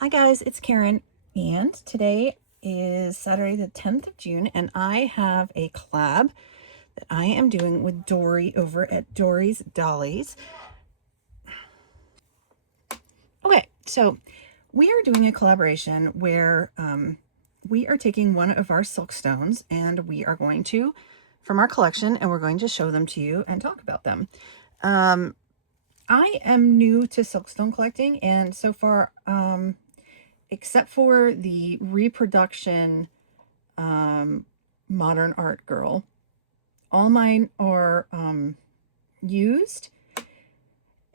Hi guys, it's Karen, and today is Saturday the 10th of June, and I have a collab that I am doing with Dory over at Dory's Dollies. Okay, so we are doing a collaboration where we are taking one of our Silkstones and we are going to, from our collection, and we're going to show them to you and talk about them. I am new to Silkstone collecting, and so far, except for the reproduction modern art girl, all mine are used,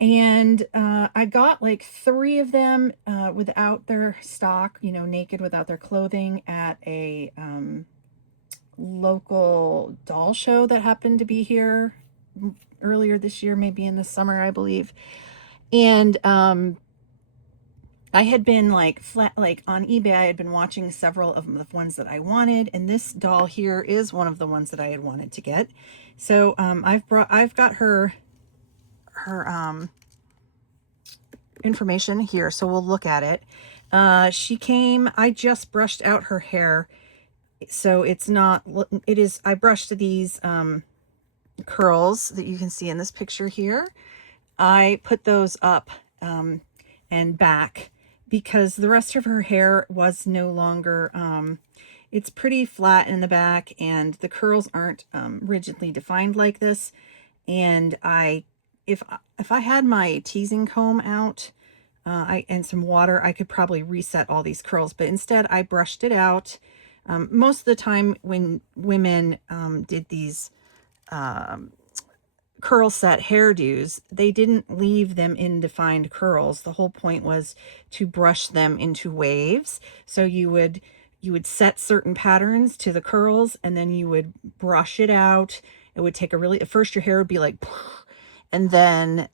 and I got like 3 of them without their stock, you know, naked without their clothing, at a local doll show that happened to be here earlier this year, maybe in the summer, I believe. And I had been like on eBay, I had been watching several of the ones that I wanted, and this doll here is one of the ones that I had wanted to get. So I've got her information here, so we'll look at it. She came, I just brushed out her hair, so it's not, it is, I brushed these curls that you can see in this picture here. I put those up and back because the rest of her hair was no longer, it's pretty flat in the back, and the curls aren't rigidly defined like this. And if I had my teasing comb out and some water, I could probably reset all these curls, but instead I brushed it out. Most of the time when women did these curl set hairdos, they didn't leave them in defined curls. The whole point was to brush them into waves. So you would set certain patterns to the curls, and then you would brush it out. It would take a really, at first your hair would be like, and then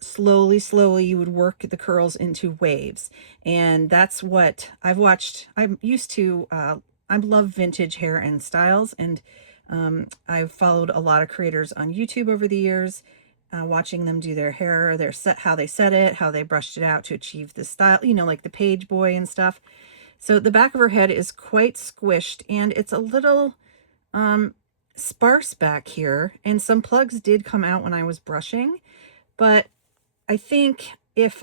slowly you would work the curls into waves. And that's what I've watched. I'm used to, I love vintage hair and styles, and I've followed a lot of creators on YouTube over the years, watching them do their hair, their set, how they set it, how they brushed it out to achieve the style, you know, like the page boy and stuff. So the back of her head is quite squished, and it's a little sparse back here, and some plugs did come out when I was brushing, but I think you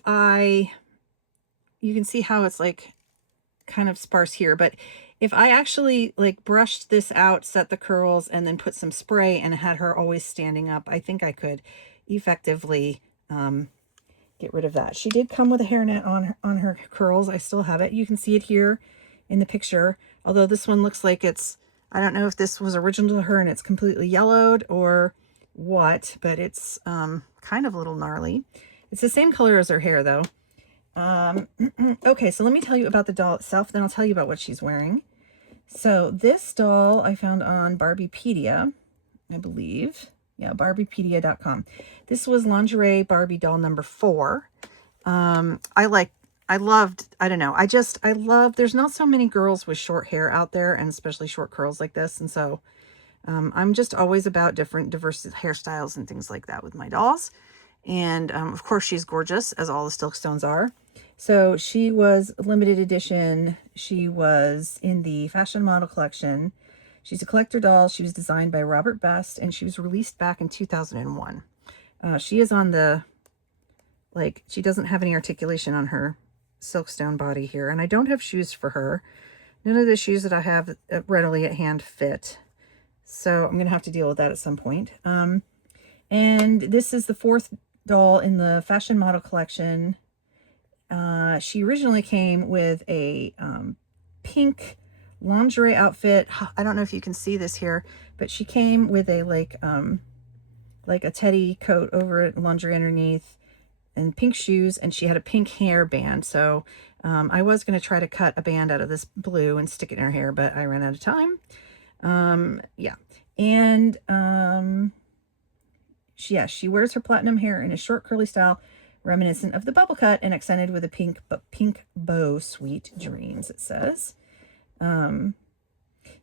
can see how it's like kind of sparse here, but if I actually like brushed this out, set the curls, and then put some spray and had her always standing up, I think I could effectively get rid of that. She did come with a hairnet on her curls. I still have it. You can see it here in the picture, although this one looks like it's, I don't know if this was original to her and it's completely yellowed or what, but it's kind of a little gnarly. It's the same color as her hair though. Okay, so let me tell you about the doll itself, then I'll tell you about what she's wearing. So this doll I found on Barbiepedia, I believe. Yeah, barbiepedia.com. This was lingerie Barbie doll number 4. I loved, I don't know, I love, there's not so many girls with short hair out there, and especially short curls like this, and so I'm just always about diverse hairstyles and things like that with my dolls. And of course she's gorgeous, as all the Silkstones are. So she was limited edition. She was in the fashion model collection. She's a collector doll. She was designed by Robert Best, and she was released back in 2001. She is on the, like, she doesn't have any articulation on her Silkstone body here, and I don't have shoes for her. None of the shoes that I have readily at hand fit. So I'm going to have to deal with that at some point. And this is the 4th doll in the fashion model collection. She originally came with a pink lingerie outfit. I don't know if you can see this here, but she came with a like a teddy coat over it, lingerie underneath, and pink shoes, and she had a pink hair band. So I was going to try to cut a band out of this blue and stick it in her hair, but I ran out of time. Yeah. And she wears her platinum hair in a short curly style reminiscent of the bubble cut and accented with a pink bow. Sweet dreams, it says.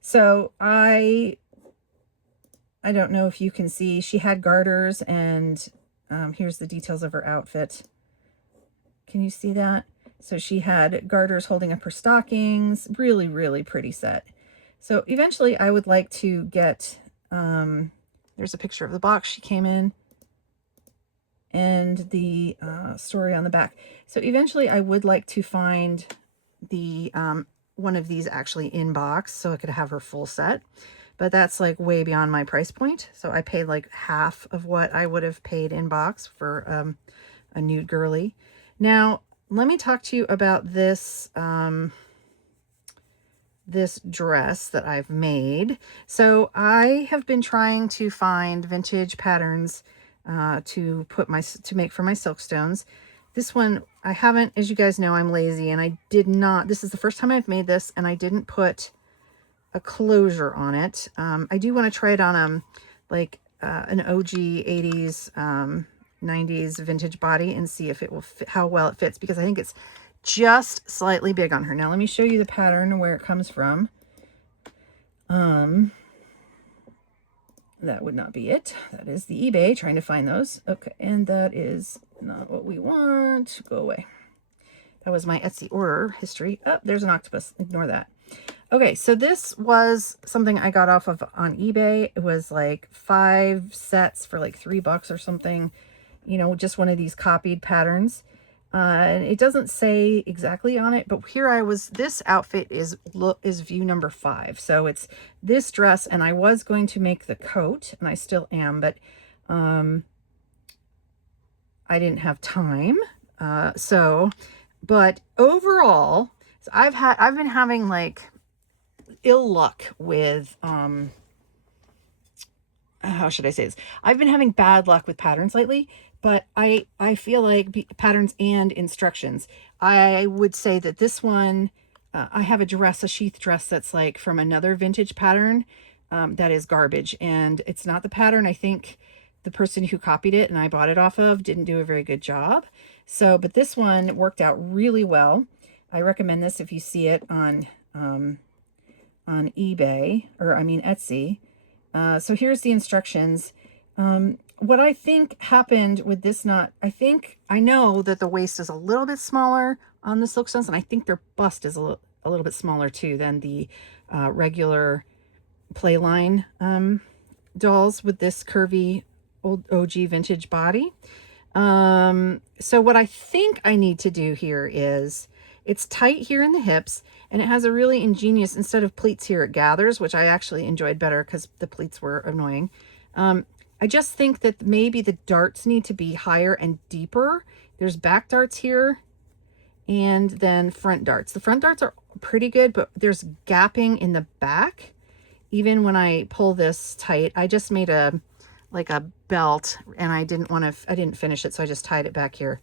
So I don't know if you can see, she had garters, and here's the details of her outfit. Can you see that? So she had garters holding up her stockings. Really, really pretty set. So eventually I would like to get, there's a picture of the box she came in and the story on the back. So eventually I would like to find the one of these actually in box so I could have her full set. But that's like way beyond my price point. So I paid like half of what I would have paid in box for a nude girly. Now, let me talk to you about this this dress that I've made. So I have been trying to find vintage patterns to make for my Silkstones. This one I haven't, as you guys know, I'm lazy and I did not, this is the first time I've made this and I didn't put a closure on it. I do want to try it on like an OG 80s 90s vintage body and see if it will fit, how well it fits, because I think it's just slightly big on her. Now let me show you the pattern where it comes from. That would not be it. That is the eBay, trying to find those. Okay, and that is not what we want. Go away. That was my Etsy order history. Oh, there's an octopus. Ignore that. Okay, so this was something I got off of on eBay. It was like 5 sets for like $3 or something. You know, just one of these copied patterns. And it doesn't say exactly on it, but here I was, this outfit is view number 5. So it's this dress, and I was going to make the coat, and I still am, but I didn't have time. But overall, so I've been having like ill luck with how should I say this? I've been having bad luck with patterns lately, but I feel like patterns and instructions. I would say that this one, I have a sheath dress that's like from another vintage pattern that is garbage, and it's not the pattern. I think the person who copied it and I bought it off of didn't do a very good job. So, but this one worked out really well. I recommend this if you see it on eBay, or I mean Etsy. So here's the instructions. What I think happened with this knot, I know that the waist is a little bit smaller on the Silkstones, and I think their bust is a little bit smaller too than the regular Playline dolls with this curvy old OG vintage body. So what I think I need to do here is, it's tight here in the hips, and it has a really ingenious, instead of pleats here, it gathers, which I actually enjoyed better because the pleats were annoying. I just think that maybe the darts need to be higher and deeper. There's back darts here and then front darts. The front darts are pretty good, but there's gapping in the back. Even when I pull this tight, I just made like a belt, and I didn't finish it, so I just tied it back here.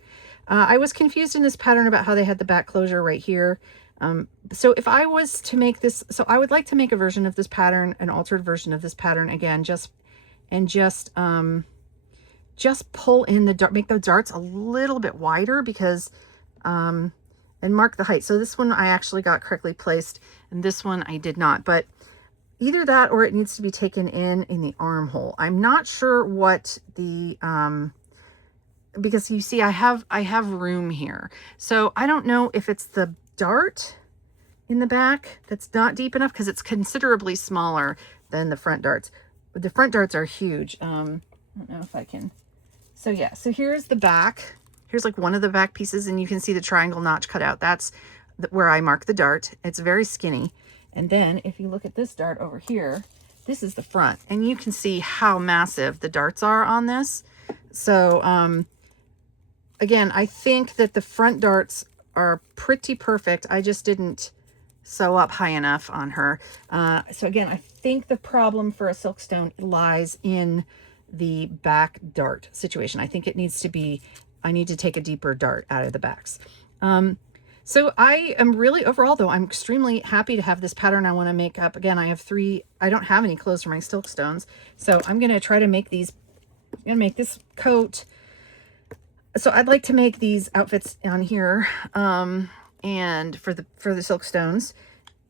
I was confused in this pattern about how they had the back closure right here. So if I was to make this, so I would like to make a version of this pattern, an altered version of this pattern again, just pull in the dart, make the darts a little bit wider, because, and mark the height. So this one I actually got correctly placed, and this one I did not, but either that or it needs to be taken in the armhole. I'm not sure what the, because you see I have room here. So I don't know if it's the dart in the back that's not deep enough, because it's considerably smaller than the front darts. But the front darts are huge. I don't know if I can. So yeah, so here's the back. Here's like one of the back pieces, and you can see the triangle notch cut out. That's where I mark the dart. It's very skinny. And then if you look at this dart over here, this is the front, and you can see how massive the darts are on this. So again, I think that the front darts are pretty perfect. I just didn't sew up high enough on her. So again, I think the problem for a Silkstone lies in the back dart situation. I think it needs to be, I need to take a deeper dart out of the backs. So I am really, overall though, I'm extremely happy to have this pattern I want to make up. Again, I have 3, I don't have any clothes for my Silkstones. So I'm going to try to make these, I'm going to make this coat. So I'd like to make these outfits on here, and for the Silkstones.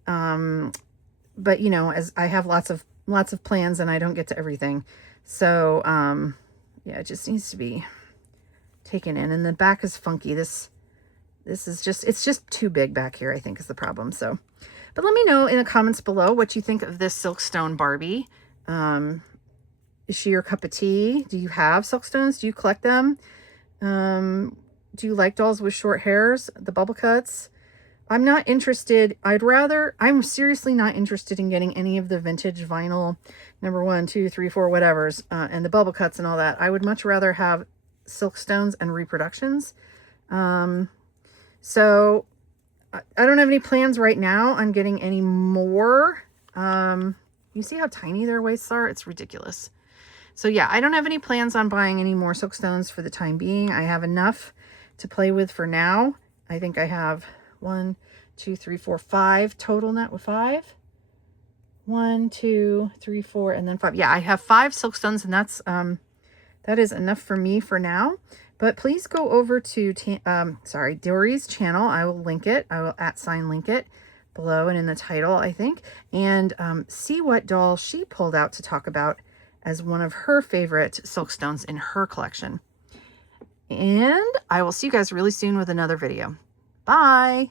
But you know, as I have lots of plans and I don't get to everything. So, yeah, it just needs to be taken in, and the back is funky. This This is just, it's just too big back here, I think is the problem. So, but let me know in the comments below what you think of this Silkstone Barbie. Is she your cup of tea? Do you have Silkstones? Do you collect them? Do you like dolls with short hairs? The bubble cuts? I'm not interested. I'm seriously not interested in getting any of the vintage vinyl number 1, 2, 3, 4, whatevers, and the bubble cuts and all that. I would much rather have Silkstones and reproductions. So I don't have any plans right now on getting any more. You see how tiny their waists are? It's ridiculous. So yeah, I don't have any plans on buying any more Silkstones for the time being. I have enough to play with for now. I think I have 1, 2, 3, 4, 5 total net with 5. 1, 2, 3, 4, and then 5. Yeah, I have 5 Silkstones, and that's that is enough for me for now. But please go over to Dory's channel. I will link it. I will @link it below and in the title, I think, and see what doll she pulled out to talk about as one of her favorite Silkstones in her collection. And I will see you guys really soon with another video. Bye.